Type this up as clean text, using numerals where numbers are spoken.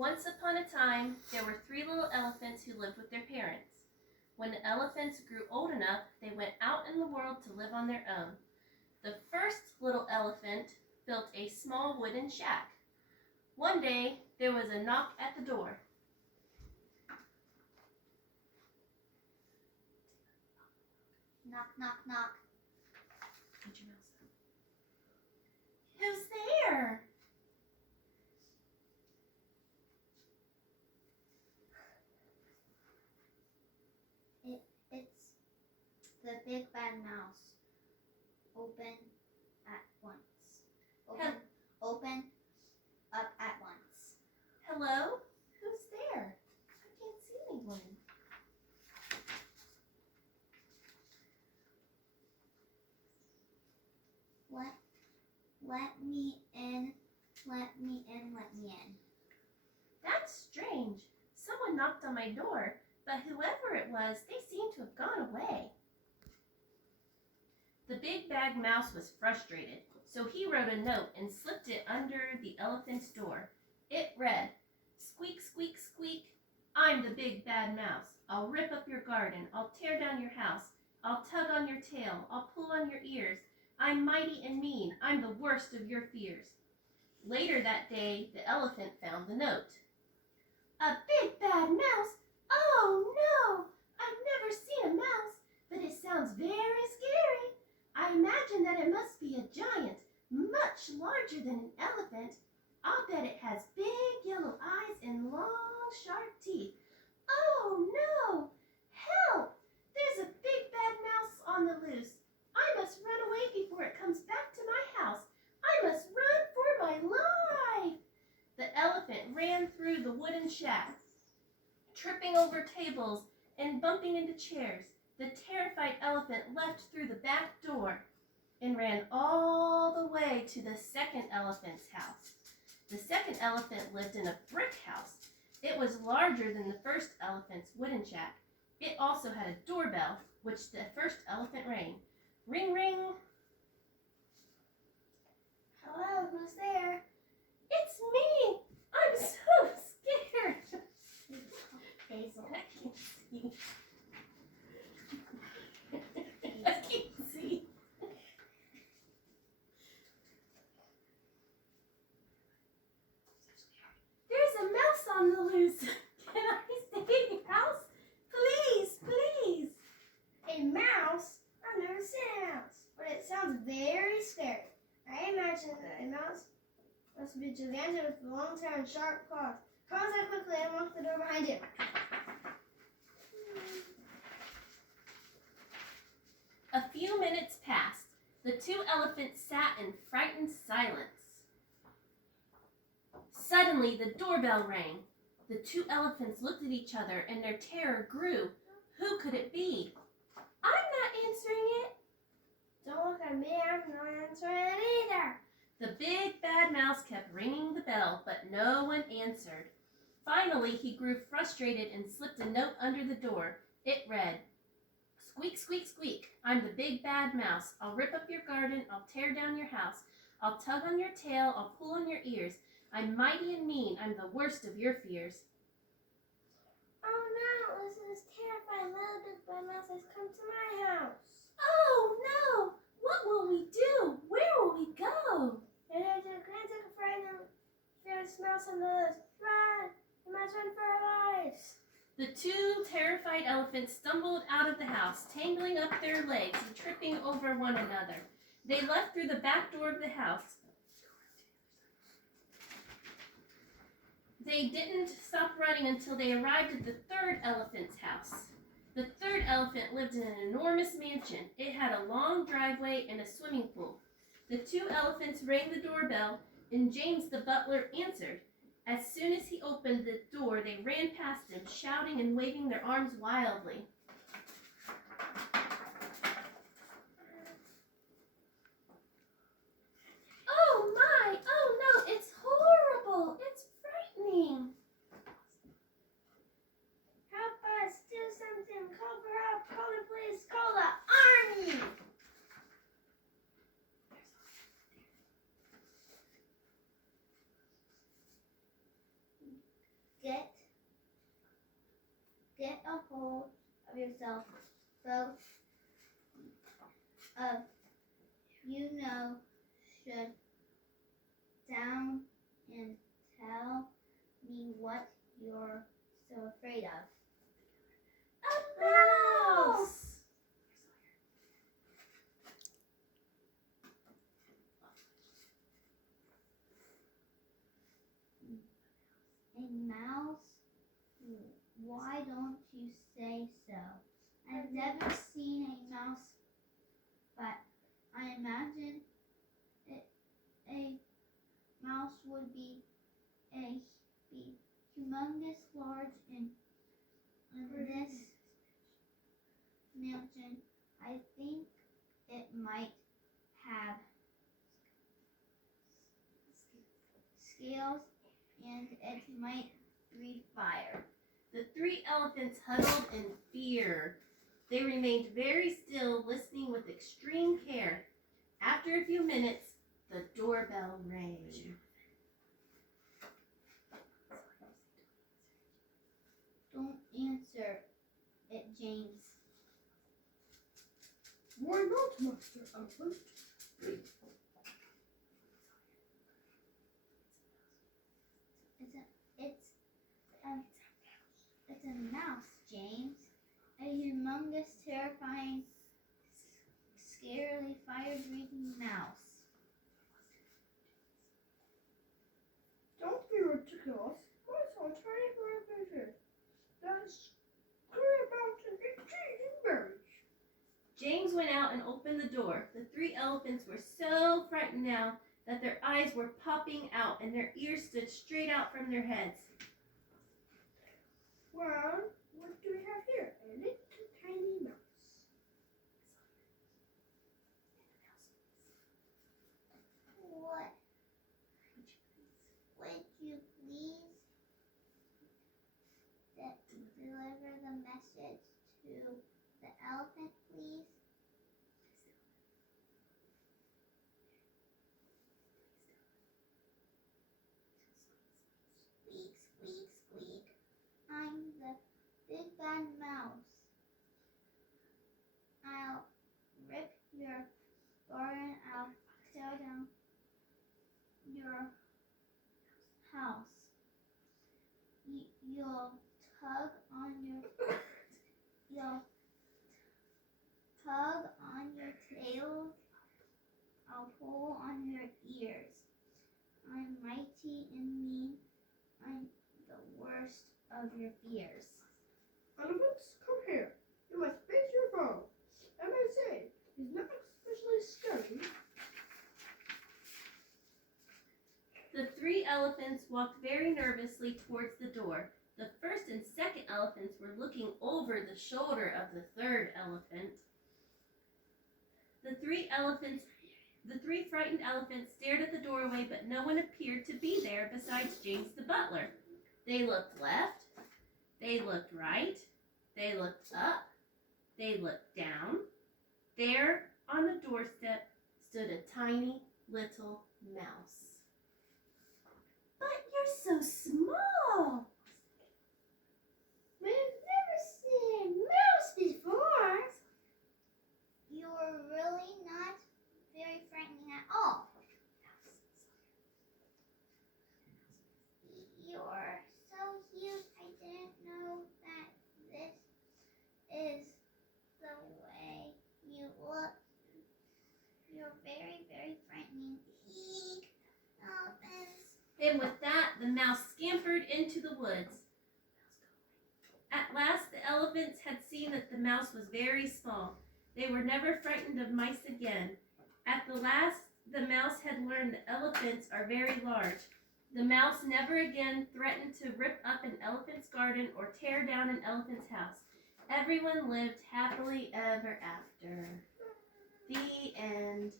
Once upon a time, there were 3 little elephants who lived with their parents. When the elephants grew old enough, they went out in the world to live on their own. The first little elephant built a small wooden shack. One day, there was a knock at the door. Knock, knock, knock. Put your mouse down. Who's there? It's the big bad mouse. Open at once. Open up at once. Hello? Who's there? I can't see anyone. Let me in. Let me in. Let me in. That's strange. Someone knocked on my door, but whoever it was, they seem to have gone away. The big bad mouse was frustrated, so he wrote a note and slipped it under the elephant's door. It read, "Squeak, squeak, squeak. I'm the big bad mouse. I'll rip up your garden. I'll tear down your house. I'll tug on your tail. I'll pull on your ears. I'm mighty and mean. I'm the worst of your fears." Later that day, the elephant found the note. "A big bad mouse? Oh no! I've never seen a mouse, but it sounds very scary. I imagine that it must be a giant, much larger than an elephant. I'll bet it has big yellow eyes and long, sharp teeth. Oh no! Help! There's a big bad mouse on the loose. I must run away before it comes back to my house. I must run for my life." The elephant ran through the wooden shack, tripping over tables and bumping into chairs. The terrified elephant left through the back door and ran all the way to the second elephant's house. The second elephant lived in a brick house. It was larger than the first elephant's wooden shack. It also had a doorbell, which the first elephant rang. Ring, ring. Hello, who's there? It's me. I'm so scared. Hazel. I can't see. I can't see. There's a mouse on the loose. Can I stay in your house? Please, please. A mouse? I've never seen a mouse, but it sounds very scary. I imagine that a mouse must be gigantic with long tail and sharp claws. Come outside quickly and lock the door behind you. A few minutes passed. The 2 elephants sat in frightened silence. Suddenly, the doorbell rang. The 2 elephants looked at each other and their terror grew. Who could it be? I'm not answering it. Don't look at me, I'm not answering it either. The big bad mouse kept ringing the bell, but no one answered. Finally, he grew frustrated and slipped a note under the door. It read, "Squeak, squeak, squeak. I'm the big bad mouse. I'll rip up your garden. I'll tear down your house. I'll tug on your tail. I'll pull on your ears. I'm mighty and mean. I'm the worst of your fears." Oh no, this terrifying little big bad mouse has come to my house. Oh no! What will we do? Where will we go? There's a frantic, frightened, fierce mouse on the loose. Run! We must run for our lives. The 2 terrified elephants stumbled out of the house, tangling up their legs and tripping over one another. They left through the back door of the house. They didn't stop running until they arrived at the 3rd elephant's house. The 3rd elephant lived in an enormous mansion. It had a long driveway and a swimming pool. The 2 elephants rang the doorbell, and James the butler answered. As soon as he opened the door, they ran past him, shouting and waving their arms wildly. Oh my! Oh no! It's horrible! It's frightening! Help us! Do something! Call for help! Call the police! Call the army! Get a hold of yourself, both of should down and tell me what you're so afraid of. A mouse! A mouse? Why don't you say so? I've never seen a mouse, but I imagine a mouse would be humongous large in this mansion. I think it might have scales and it might breathe fire. The 3 elephants huddled in fear. They remained very still, listening with extreme care. After a few minutes, the doorbell rang. Don't answer it, James. Why not, Master Elephant? It's a mouse, James. A humongous, terrifying, scarily fire-breathing mouse. Don't be ridiculous. I saw a tiny fire creature that's scurry about and eat trees and berries. James went out and opened the door. The 3 elephants were so frightened now that their eyes were popping out and their ears stood straight out from their heads. Well, what do we have here? A little tiny mouse. What? Would you please deliver the message to the elephant, please? Squeak, squeak, squeak. I'm the big bad mouse. I'll rip your garden. I'll tear down your house. You'll tug on your tail. I'll pull on your ears. I'm mighty and mean. I'm the worst of your fears. Elephants, come here. You must face your foe. I may say, he's not especially scary. The 3 elephants walked very nervously towards the door. The first and second elephants were looking over the shoulder of the 3rd elephant. The 3 frightened elephants stared at the doorway, but no one appeared to be there besides James the butler. They looked left, they looked right, they looked up, they looked down. There on the doorstep stood a tiny little mouse. But you're so small. We've never seen a mouse before. You're really not very frightening at all. You're so huge. I didn't know that this is the way you look. You're very, very frightening. Eek, elephants. And with that, the mouse scampered into the woods. At last, the elephants had seen that the mouse was very small. They were never frightened of mice again. At the last, the mouse had learned that elephants are very large. The mouse never again threatened to rip up an elephant's garden or tear down an elephant's house. Everyone lived happily ever after. The end.